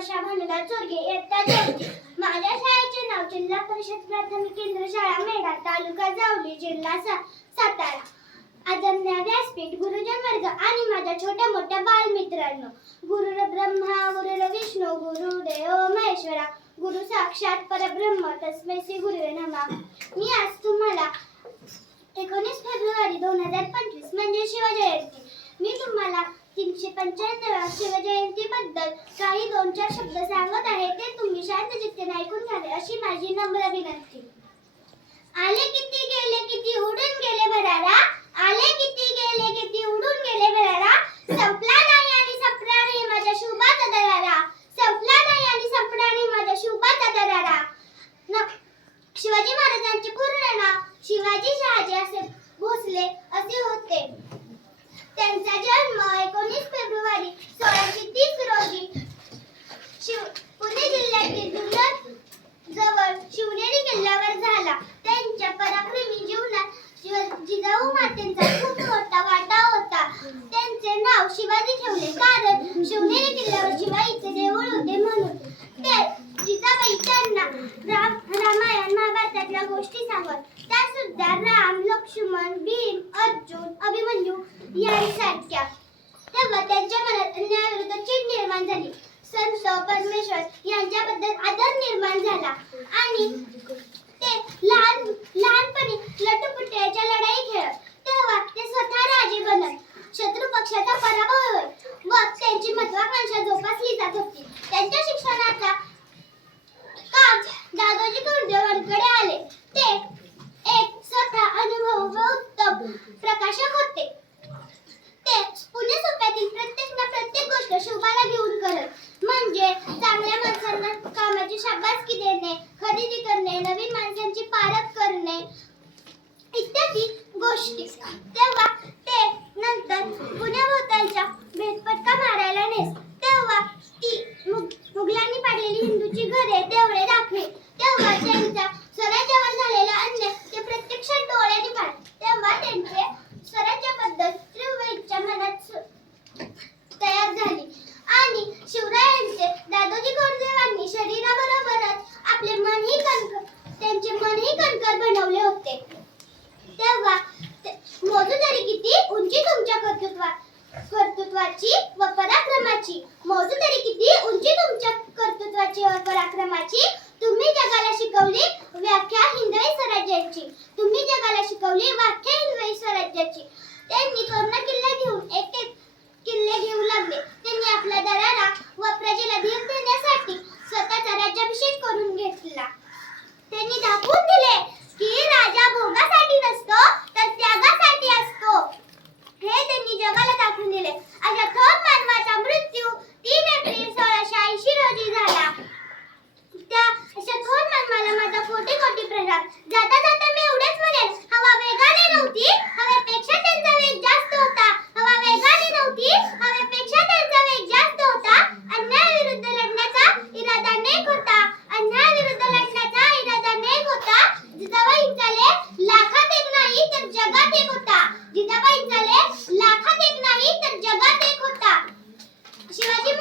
वर्षा म्हणला चोरगे इयत्ता चौथी माझ्या शाळेचे नाव जिल्हा परिषद प्राथमिक केंद्र शाळा मेढा तालुका जावली जिल्हा सा- सातारा. आदम्या व्यासपीठ गुरुजन वर्ग आणि माझ्या छोट्या मोठ्या बालमित्रांनो. गुरु ब्रह्मा गुरु विष्णू गुरुदेव महेश्वरा. गुरु साक्षात परब्रह्म तस्मै श्री गुरुवे नमा. मी आज तुम्हाला एकोणीस फेब्रुवारी दोन हजार पंचवीस म्हणजे शिवजयंती. मी तुम्हाला तीनशे पंच्याण्णव शिवजयंती बद्दल काही दोन चार शब्द सांगत आहे ते तुम्ही शांत चित्तेने ऐकून घ्यावे अशी माझी नम्र विनंती. आले किती गेले किती उडून गेले भरारा? आले किती गेले किती उडून गेले भरारा? संपला नाही आणि संपणार नाही माझ्या शुभाचा दरारा. संपला नाही आणि संपणार नाही माझ्या शुभाचा दरारा. शिवाजी महाराजांचे पूर्ण नाव शिवाजी शहाजी असे भोसले असे होते. त्यांचा जन्म एकोणीस फेब्रुवारी सोळाशे तीस रोजी जिजाऊ मातेंचा खूप मोठा वाटा होता. त्यांचे नाव शिवाजी ठेवले. कारण शिवनेरी किल्ल्यावर शिवाईचे देऊळ होते म्हणून. ते जिजाबाई त्यांना राम रामायण महाभारतातल्या गोष्टी सांगत. त्या सुद्धा राम लक्ष्मण भीम अर्जुन अभिमन्यू यांसारख्या. तेव्हा त्यांच्या मनात अन्यायाविरुद्ध चीड निर्माण झाली. संत परमेश्वर यांच्याबद्दल आदर निर्माण झाला. आणि महत्वाकांक्षा जोपासली जात होती. त्यांच्या तेव्हा मोजू तरी किती? उंची तुमच्या कर्तृत्वा कर्तृत्वाची व पराक्रमाची. मोजू तरी किती? उंची तुमच्या कर्तृत्वाची व पराक्रमाची. तुम्ही जगाला शिकवली व्याख्या हिंदवी स्वराज्याची. तुम्ही जगाला शिकवली व्याख्या हिंदवी स्वराज्याची. त्यांनी तोरणा किल्ला घेऊन एक एक किल्ले घेऊ लागले त्यांनी आपला दरारा व प्रजेला धीर देण्यासाठी स्वतःचा राज्याभिषेक करून घेतला त्यांनी दाखवून दिले की राजा भोगासाठी नसतो तर त्यागासाठी असतो हे त्यांनी जगाला दाखवून दिले अशा थोर मानवाचा मृत्यू तीन एप्रिल सोळाशे ऐंशी रोजी झाला त्या अशा थोर मानवाला माझा कोटी कोटी प्रणाम जाता जाता मी एवढेच म्हणेन हवा वेगाने नव्हती हवेपेक्षा त्यांचा वेग जास्त होता हवा वेगाने नव्हती हवेपेक्षा त्यांचा वेग जास्त होता अन्यायाविरुद्ध लढण्याचा इरादा नेक होता अन्यायाविरुद्ध लढण्याचा इरादा नेक होता जिजाबाईंचा लेख लाखात एक नाही तर जगात एक होता. जिजाबाई झाले लाखात एक नाही तर जगात एक होता. शिवाजी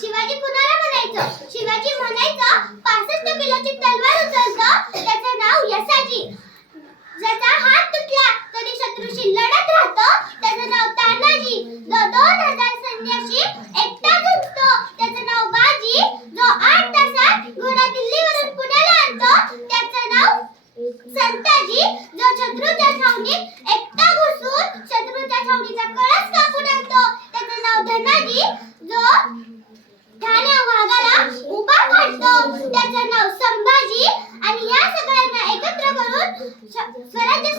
शिवाजी कुणाला म्हणायचं? शिवाजी म्हणायचं पासष्ट किलोची तलवार उचलतो त्याचं नाव यसाजी. ज्याचा हात तुटला तरी शत्रूशी लढत राहतो त्याचं नाव तानाजी. जो दोन हजार सैन्याशी एकटा झुंजतो त्याचं नाव बाजी. जो आठ तासात घोडा दिल्लीवरून पुण्याला आणतो त्याचं नाव संताजी. जो शत्रूच्या स-